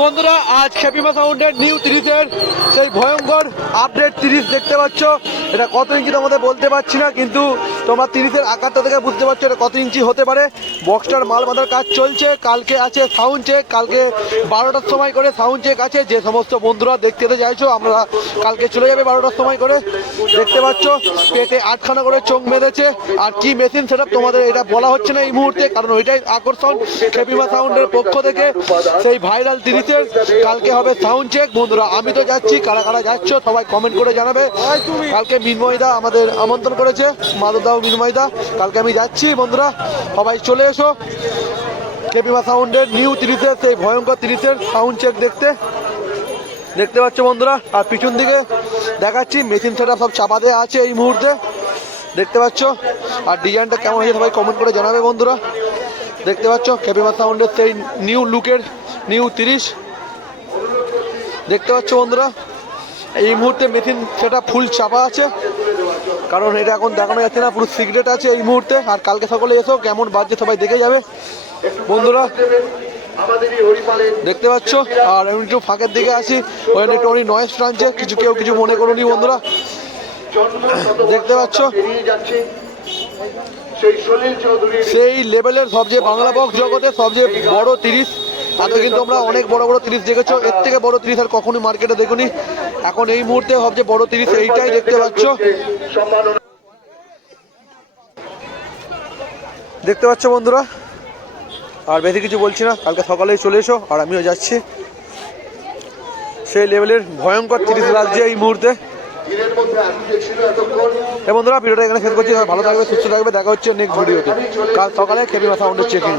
বন্ধুরা আজ খেপিমা সাউন্ডের নিউ 30-এর সেই ভয়ঙ্কর আপডেট 30 দেখতে পাচ্ছ। এটা কত ইঞ্চি তোমাদের বলতে পারছি না, কিন্তু তোমরা 30-এর আকারটা থেকে বুঝতে পারছো এটা কত ইঞ্চি হতে পারে। বক্সটার মাল বাঁধার কাজ চলছে, কালকে আছে সাউন্ড চেক, কালকে 12টার সময় করে সাউন্ড চেক আছে। যে সমস্ত বন্ধুরা দেখতে চাইছো আমরা কালকে চলে যাবে 12টার সময় করে। দেখতে পাচ্ছ পেটে 8খানা করে চোখ বেঁধেছে। আর কি মেশিন সেটআপ তোমাদের এটা বলা হচ্ছে না এই মুহূর্তে, কারণ ওইটাই আকর্ষণ খেপিমা সাউন্ডের পক্ষ থেকে। সেই ভাইরাল 30-এর কালকে হবে সাউন্ড চেক। বন্ধুরা আমি তো যাচ্ছি, কারা কারা যাচ্ছ সবাই কমেন্ট করে জানাবে। কালকে মিনময়দা আমাদের আমন্ত্রণ করেছে, মাধবদা ও মিনময়দা, কালকে আমি যাচ্ছি। বন্ধুরা সবাই চলে এসো খেপিমা সাউন্ডের নিউ 30-এর সেই ভয়ঙ্কর 30-এর সাউন্ড চেক দেখতে। দেখতে পাচ্ছ বন্ধুরা, আর পিছন দিকে দেখাচ্ছি মেশিন সেটআপ সব চাপা দেওয়া আছে এই মুহূর্তে, দেখতে পাচ্ছ। আর ডিজাইনটা কেমন হয়েছে সবাই কমেন্ট করে জানাবে বন্ধুরা। দেখতে পাচ্ছ খেপিমা সাউন্ডের সেই নিউ লুকের নিউ 30 দেখতে পাচ্ছ বন্ধুরা। এই মুহূর্তে মেশিন সেটা ফুল চাপা আছে, কারণ এটা এখন দেখানো যাচ্ছে না, পুরো সিক্রেট আছে এই মুহূর্তে। আর কালকে সকালে এসো কেমন বাজছে সবাই দেখে যাবে বন্ধুরা, দেখতে পাচ্ছ। আর আমি একটু ফাঁকের দিকে আসি, ওখানে একটু অনেক নয়েজ টানছে, কেউ কিছু মনে করুনি বন্ধুরা। দেখতে পাচ্ছ সেই লেভেলের সবচেয়ে বাংলা বক্স জগতে সবচেয়ে বড় 30। আগে কিন্তু আমরা অনেক বড় বড় 30 দেখেছো, এর থেকে বড় 30 আর কখনোই মার্কেটে দেখুনি। এখন এই মুহূর্তে সবচেয়ে বড় 30 এইটাই দেখতে পাচ্ছ। দেখতে পাচ্ছ বন্ধুরা, আর বেশি কিছু বলছি না, কালকে সকালেই চলে এসো। আর আমিও যাচ্ছি, সেই লেভেলের ভয়ঙ্কর 30 লাগছে এই মুহূর্তে। বন্ধুরা ভিডিওটা এখানে শেষ করছি। ভালো থাকবে, সুস্থ থাকবে, দেখা হচ্ছে নেক্সট ভিডিওতে কাল সকালে খেপিমা সাউন্ডের চেকিং।